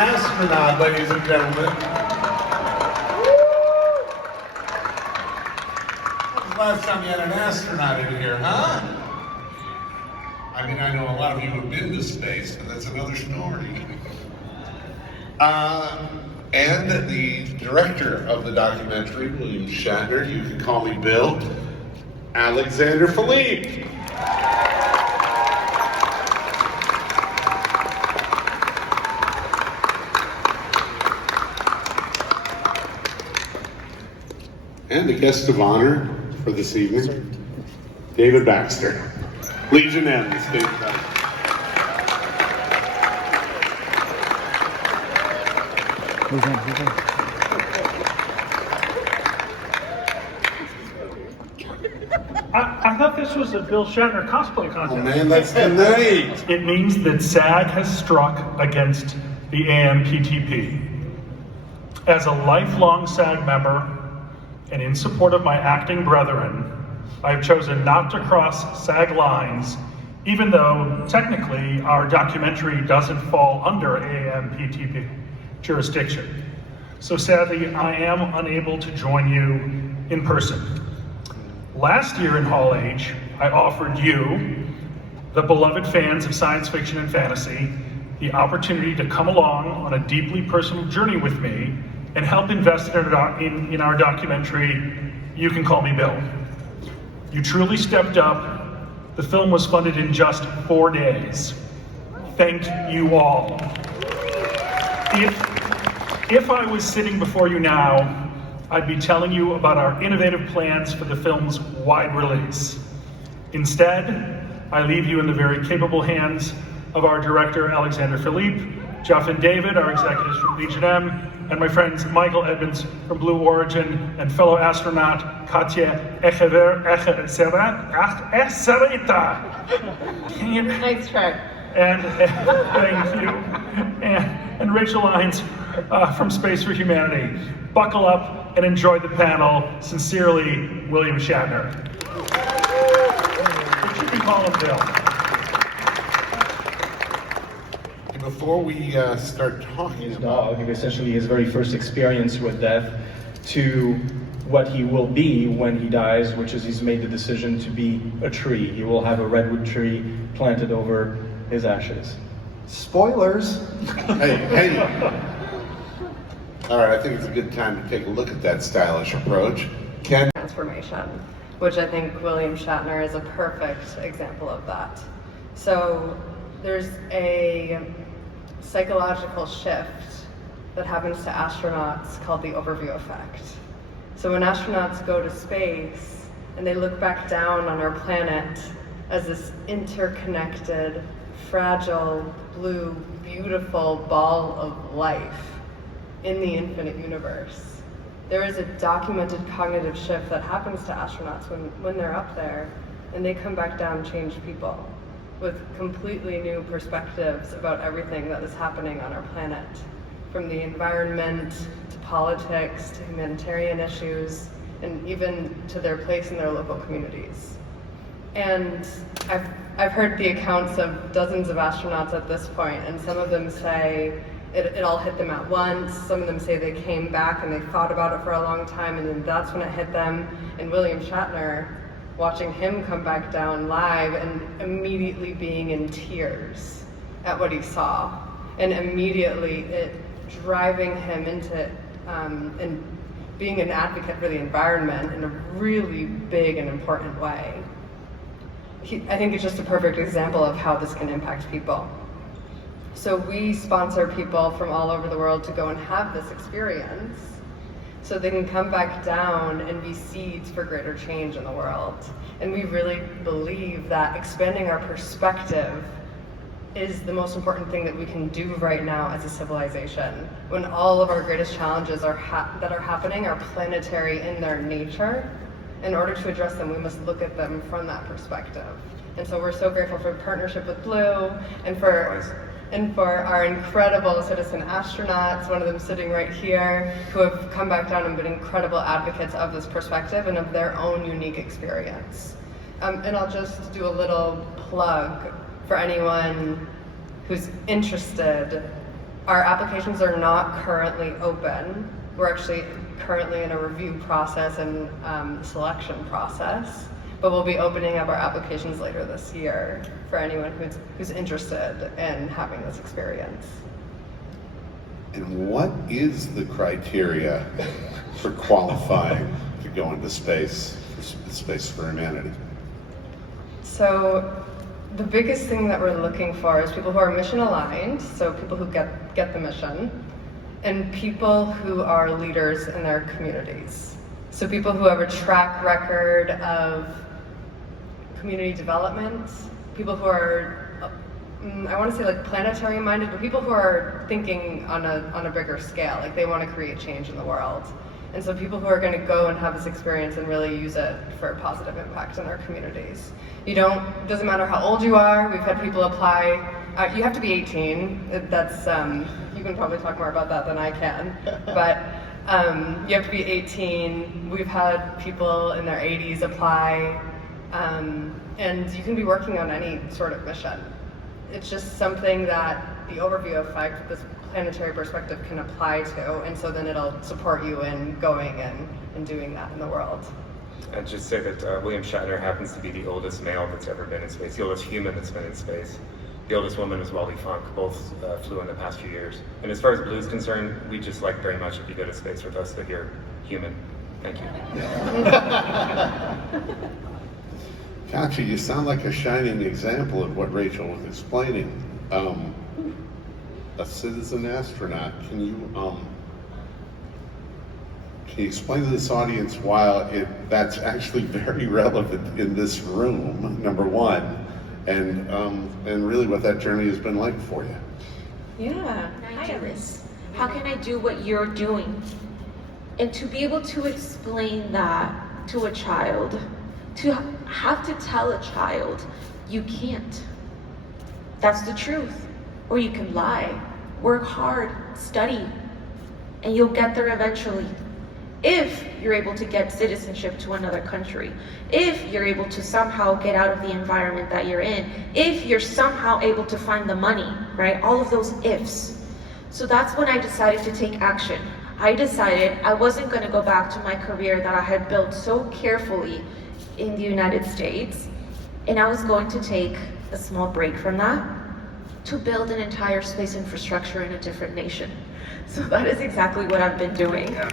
astronaut, ladies and gentlemen. When was the last time you had an astronaut in here, huh? I mean, I know a lot of you have been to space, but that's another story. And the director of the documentary, William Shatner, you can call me Bill, Alexander Philippe. And the guest of honor for this evening, David Baxter. Legion M's, David Baxter. I thought this was a Bill Shatner cosplay contest. Oh man, that's tonight. It means that SAG has struck against the AMPTP. As a lifelong SAG member, and in support of my acting brethren, I have chosen not to cross SAG lines, even though technically our documentary doesn't fall under AMPTP jurisdiction. So sadly, I am unable to join you in person. Last year in Hall H, I offered you, the beloved fans of science fiction and fantasy, the opportunity to come along on a deeply personal journey with me and help invest in our documentary, You Can Call Me Bill. You truly stepped up. The film was funded in just 4 days. Thank you all. If I was sitting before you now, I'd be telling you about our innovative plans for the film's wide release. Instead, I leave you in the very capable hands of our director, Alexander Philippe, Jeff and David, our executives from Legion M, and my friends Michael Edmonds from Blue Origin, and fellow astronaut Katya Echazarreta. Nice try. And thank you. And Rachel Hines from Space for Humanity. Buckle up and enjoy the panel. Sincerely, William Shatner. But you can call him Bill. Before we start talking about essentially his very first experience with death to what he will be when he dies, which is he's made the decision to be a tree. He will have a redwood tree planted over his ashes. Spoilers! Hey. All right, I think it's a good time to take a look at that stylish approach. Ken? Transformation, which I think William Shatner is a perfect example of that. So there's a psychological shift that happens to astronauts called the overview effect. So when astronauts go to space and they look back down on our planet as this interconnected, fragile, blue, beautiful ball of life in the infinite universe, there is a documented cognitive shift that happens to astronauts when they're up there and they come back down changed people with completely new perspectives about everything that is happening on our planet, from the environment to politics to humanitarian issues, and even to their place in their local communities. And I've heard the accounts of dozens of astronauts at this point, and some of them say it all hit them at once. Some of them say they came back and they thought about it for a long time, and then that's when it hit them. And William Shatner, watching him come back down live and immediately being in tears at what he saw, and immediately it driving him into and being an advocate for the environment in a really big and important way. I think it's just a perfect example of how this can impact people. So we sponsor people from all over the world to go and have this experience so they can come back down and be seeds for greater change in the world. And we really believe that expanding our perspective is the most important thing that we can do right now as a civilization, when all of our greatest challenges that are happening are planetary in their nature. In order to address them, we must look at them from that perspective. And so we're so grateful for the partnership with Blue and for our incredible citizen astronauts, one of them sitting right here, who have come back down and been incredible advocates of this perspective and of their own unique experience. And I'll just do a little plug for anyone who's interested. Our applications are not currently open. We're actually currently in a review process and selection process, but we'll be opening up our applications later this year for anyone who's interested in having this experience. And what is the criteria for qualifying to go into space, for Space for Humanity? So the biggest thing that we're looking for is people who are mission aligned, so people who get the mission, and people who are leaders in their communities. So people who have a track record of community development, people who are, I want to say like planetary minded, but people who are thinking on a bigger scale, like they want to create change in the world. And so people who are going to go and have this experience and really use it for a positive impact in their communities. It doesn't matter how old you are. We've had people apply. You have to be 18. That's, you can probably talk more about that than I can. But you have to be 18. We've had people in their 80s apply. And you can be working on any sort of mission. It's just something that the overview effect, this planetary perspective, can apply to, and so then it'll support you in going and doing that in the world. I'd just say that William Shatner happens to be the oldest male that's ever been in space, the oldest human that's been in space. The oldest woman was Wally Funk. Both flew in the past few years. And as far as Blue is concerned, we just like very much if you go to space with us, but you're human. Thank you. Katya, you sound like a shining example of what Rachel was explaining. A citizen astronaut. Can you explain to this audience why that's actually very relevant in this room, number one, and really what that journey has been like for you? Yeah. Can I do this? How can I do what you're doing? And to be able to explain that to a child, to have to tell a child, you can't. That's the truth. Or you can lie, work hard, study, and you'll get there eventually. If you're able to get citizenship to another country, if you're able to somehow get out of the environment that you're in, if you're somehow able to find the money, right? All of those ifs. So that's when I decided to take action. I decided I wasn't going to go back to my career that I had built so carefully in the United States, and I was going to take a small break from that to build an entire space infrastructure in a different nation. So that is exactly what I've been doing. Yeah.